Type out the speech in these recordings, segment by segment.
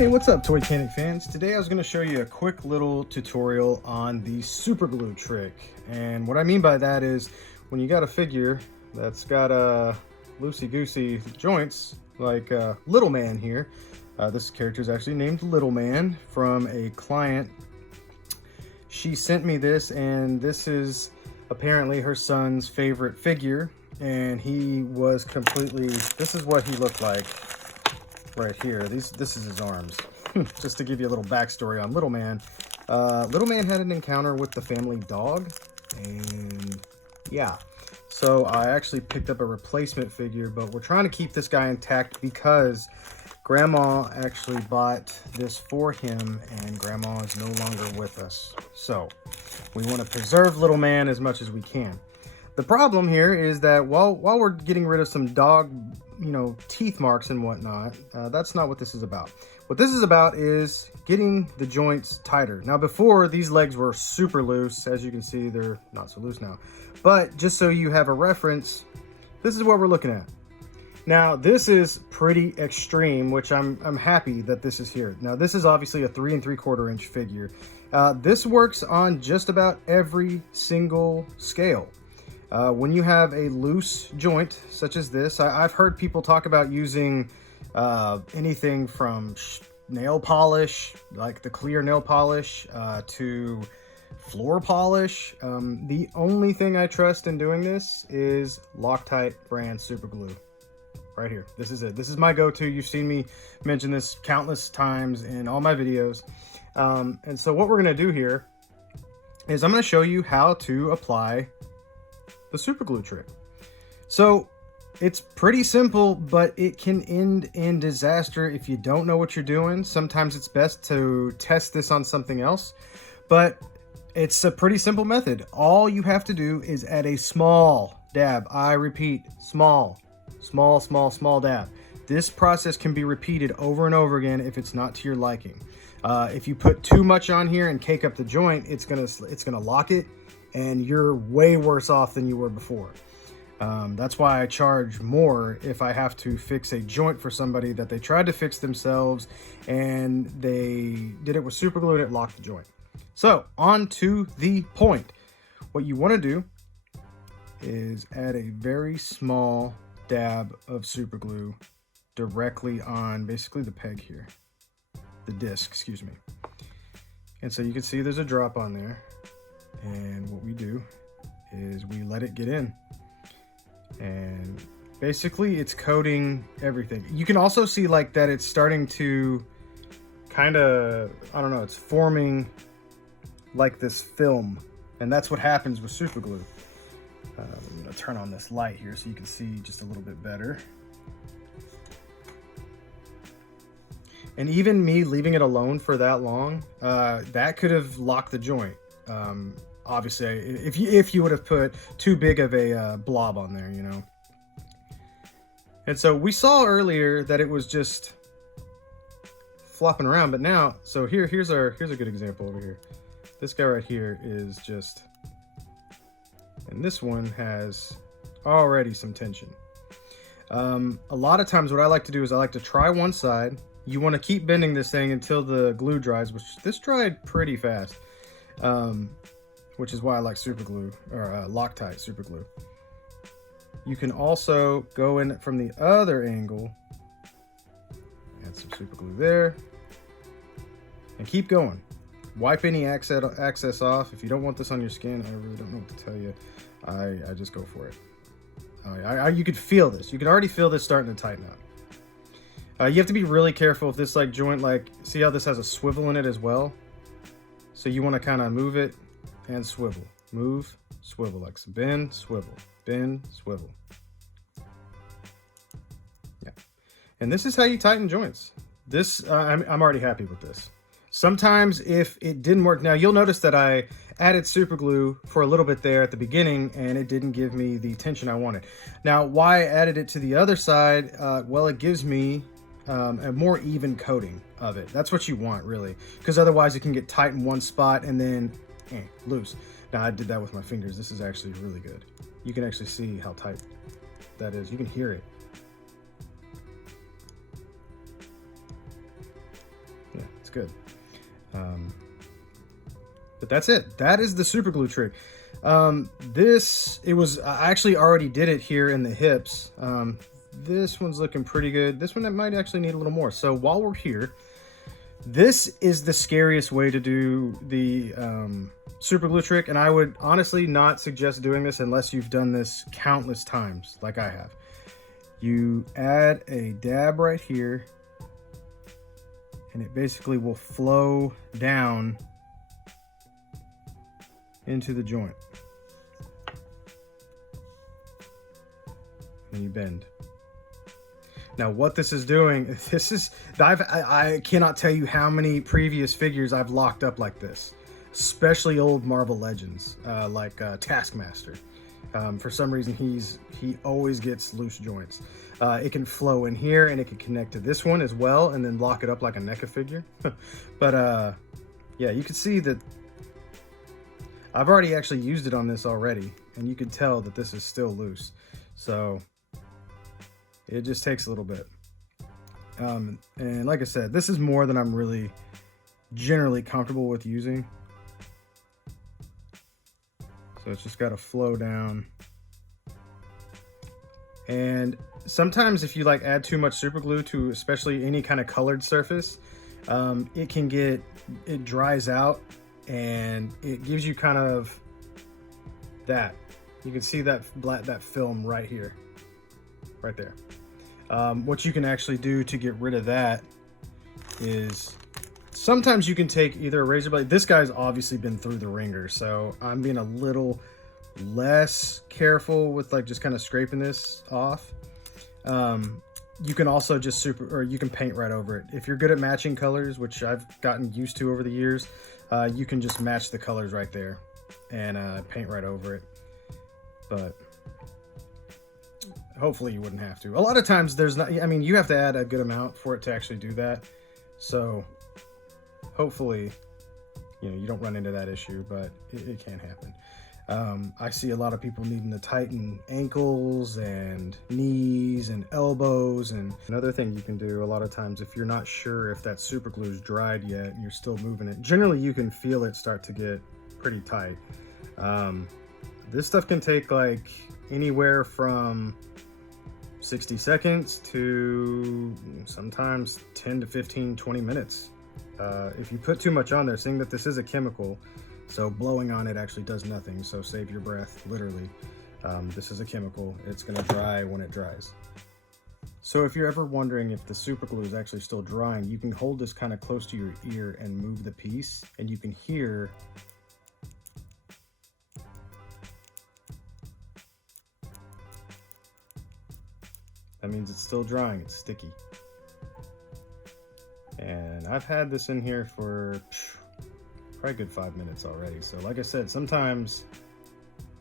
Hey, what's up, Toy Mechanic fans? Today I was going to show you a quick little tutorial on the super glue trick. And what I mean by that is when you got a figure that's got loosey-goosey joints, like Little Man here. This character is actually named Little Man from a client. She sent me this, and this is apparently her son's favorite figure. And he was completely, this is what he looked like. Right here, this is his arms. Just to give you a little backstory on Little Man. Little Man had an encounter with the family dog, and yeah. So I actually picked up a replacement figure, but we're trying to keep this guy intact because Grandma actually bought this for him, and Grandma is no longer with us. So we want to preserve Little Man as much as we can. The problem here is that while we're getting rid of some dog, teeth marks and whatnot, that's not what this is about. What this is about is getting the joints tighter. Now, before, these legs were super loose. As you can see, they're not so loose now. But just so you have a reference, this is what we're looking at. Now, this is pretty extreme, which I'm happy that this is here. Now, this is obviously a 3 3/4 inch figure. This works on just about every single scale. When you have a loose joint such as this, I've heard people talk about using anything from nail polish, like the clear nail polish, to floor polish. The only thing I trust in doing this is Loctite brand super glue. Right here. This is it. This is my go-to. You've seen me mention this countless times in all my videos. And so what we're going to do here is I'm going to show you how to apply the super glue trick. So it's pretty simple, but it can end in disaster if you don't know what you're doing. Sometimes it's best to test this on something else, but it's a pretty simple method. All you have to do is add a small dab. I repeat, small dab. This process can be repeated over and over again if it's not to your liking. If you put too much on here and cake up the joint, it's gonna lock it, and you're way worse off than you were before. That's why I charge more if I have to fix a joint for somebody that they tried to fix themselves and they did it with super glue and it locked the joint. So on to the point. What you want to do is add a very small dab of super glue directly on basically the peg here, the disc, excuse me. And so you can see there's a drop on there. And what we do is we let it get in, and basically it's coating everything. You can also see like that it's starting to kind of, I don't know, it's forming like this film, and that's what happens with super glue. I'm gonna turn on this light here so you can see just a little bit better. And even me leaving it alone for that long, that could have locked the joint. Obviously, if you would have put too big of a blob on there, And so we saw earlier that it was just flopping around, but now, so here's a good example over here. This guy right here is just, and this one has already some tension. A lot of times what I like to do is I like to try one side. You want to keep bending this thing until the glue dries, which this dried pretty fast. Which is why I like super glue, or Loctite super glue. You can also go in from the other angle, add some super glue there, and keep going. Wipe any excess off. If you don't want this on your skin, I really don't know what to tell you. I just go for it. You could feel this. You can already feel this starting to tighten up. You have to be really careful if this joint, see how this has a swivel in it as well? So you want to kind of move it and swivel, move, swivel, like bend, swivel, bend, swivel. Yeah, and this is how you tighten joints. This, I'm already happy with this. Sometimes if it didn't work, now you'll notice that I added super glue for a little bit there at the beginning and it didn't give me the tension I wanted. Now, why I added it to the other side? Well, it gives me a more even coating of it. That's what you want, really, because otherwise it can get tight in one spot and then loose. Now, I did that with my fingers. This is actually really good. You can actually see how tight that is. You can hear it. It's good. But that's it. That is the super glue trick. I actually already did it here in the hips. This one's looking pretty good. This one, it might actually need a little more. So while we're here, this is the scariest way to do the super glue trick, and I would honestly not suggest doing this unless you've done this countless times like I have. You add a dab right here, and it basically will flow down into the joint. And you bend. Now what this is doing, I cannot tell you how many previous figures I've locked up like this, especially old Marvel Legends, like Taskmaster. For some reason, he always gets loose joints. It can flow in here, and it can connect to this one as well, and then lock it up like a NECA figure. But yeah, you can see that I've already actually used it on this already, and you can tell that this is still loose. So it just takes a little bit. And like I said, this is more than I'm really generally comfortable with using. So it's just got to flow down. And sometimes if you like add too much super glue to especially any kind of colored surface, it dries out, and it gives you kind of that. You can see that film right here, right there. What you can actually do to get rid of that is sometimes you can take either a razor blade. This guy's obviously been through the ringer, so I'm being a little less careful with like just kind of scraping this off. You can also just you can paint right over it. If you're good at matching colors, which I've gotten used to over the years, you can just match the colors right there and paint right over it. But hopefully you wouldn't have to. A lot of times you have to add a good amount for it to actually do that. So hopefully, you don't run into that issue, but it can happen. I see a lot of people needing to tighten ankles and knees and elbows. And another thing you can do a lot of times, if you're not sure if that super glue is dried yet and you're still moving it, generally you can feel it start to get pretty tight. This stuff can take like anywhere from 60 seconds to sometimes 10 to 15, 20 minutes. If you put too much on there, seeing that this is a chemical, so blowing on it actually does nothing, so save your breath, literally. This is a chemical. It's gonna dry when it dries. So if you're ever wondering if the super glue is actually still drying, you can hold this kind of close to your ear and move the piece, and you can hear that means it's still drying, it's sticky. And I've had this in here for probably a good 5 minutes already. So like I said, sometimes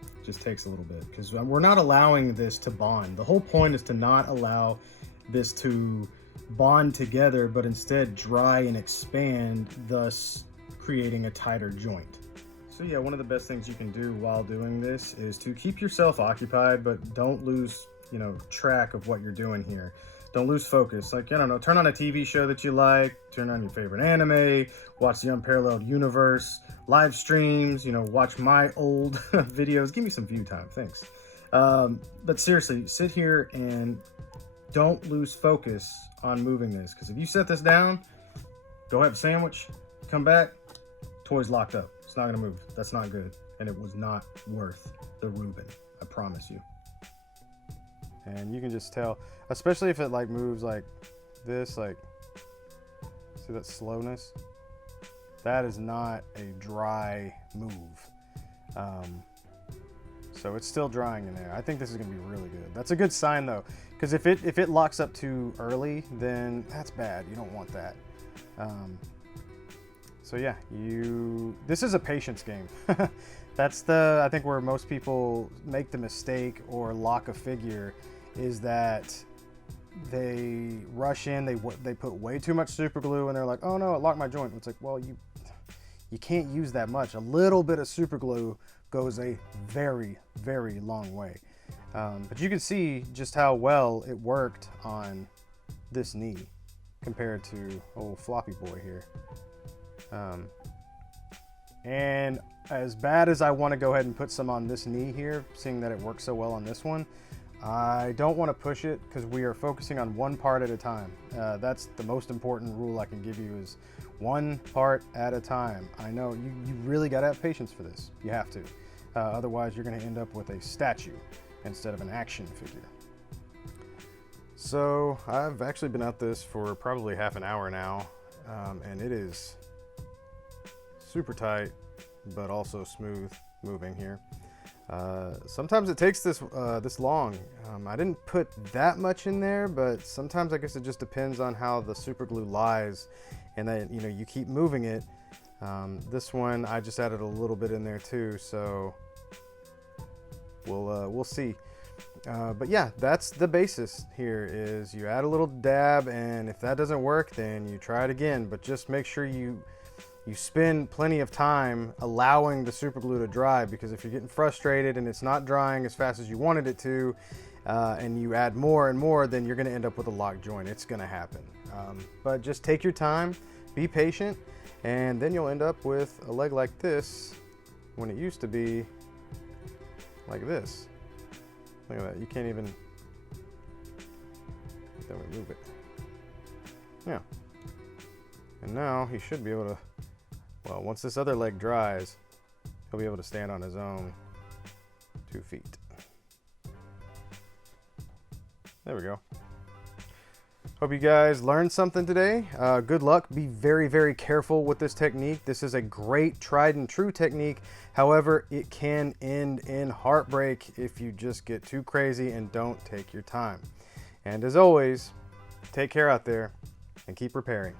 it just takes a little bit because we're not allowing this to bond. The whole point is to not allow this to bond together, but instead dry and expand, thus creating a tighter joint. So yeah, one of the best things you can do while doing this is to keep yourself occupied, but don't lose track of what you're doing here. Don't lose focus. Like, I don't know, turn on a TV show that you like, turn on your favorite anime, watch the Unparalleled Universe, live streams, watch my old videos. Give me some view time, thanks. But seriously, sit here and don't lose focus on moving this, because if you set this down, go have a sandwich, come back, toy's locked up. It's not gonna move. That's not good. And it was not worth the Reuben, I promise you. And you can just tell, especially if it like moves like this, like, see that slowness? That is not a dry move. So it's still drying in there. I think this is gonna be really good. That's a good sign though, because if it locks up too early, then that's bad. You don't want that. So yeah, this is a patience game. That's I think where most people make the mistake or lock a figure, is that they rush in, they put way too much super glue, and they're like, oh no, it locked my joint. It's like, well, you can't use that much. A little bit of super glue goes a very, very long way. But you can see just how well it worked on this knee. compared to old floppy boy here. And as bad as I want to go ahead and put some on this knee here, seeing that it works so well on this one, I don't want to push it because we are focusing on one part at a time. That's the most important rule I can give you, is one part at a time. I know you really got to have patience for this. You have to. Otherwise, you're going to end up with a statue instead of an action figure. So I've actually been at this for probably half an hour now, and it is super tight, but also smooth moving here. Sometimes it takes this long. I didn't put that much in there, but sometimes I guess it just depends on how the super glue lies, and then you keep moving it. This one I just added a little bit in there too, so we'll see. But yeah, that's the basis here, is you add a little dab, and if that doesn't work, then you try it again, but just make sure you spend plenty of time allowing the super glue to dry, because if you're getting frustrated and it's not drying as fast as you wanted it to, and you add more and more, then you're going to end up with a locked joint. It's going to happen. But just take your time, be patient, and then you'll end up with a leg like this when it used to be like this. Look at that. You can't even, then we move it. Yeah. And now he should be able to, well, once this other leg dries, he'll be able to stand on his own 2 feet. There we go. Hope you guys learned something today. Good luck. Be very, very careful with this technique. This is a great tried and true technique. However, it can end in heartbreak if you just get too crazy and don't take your time. And as always, take care out there and keep repairing.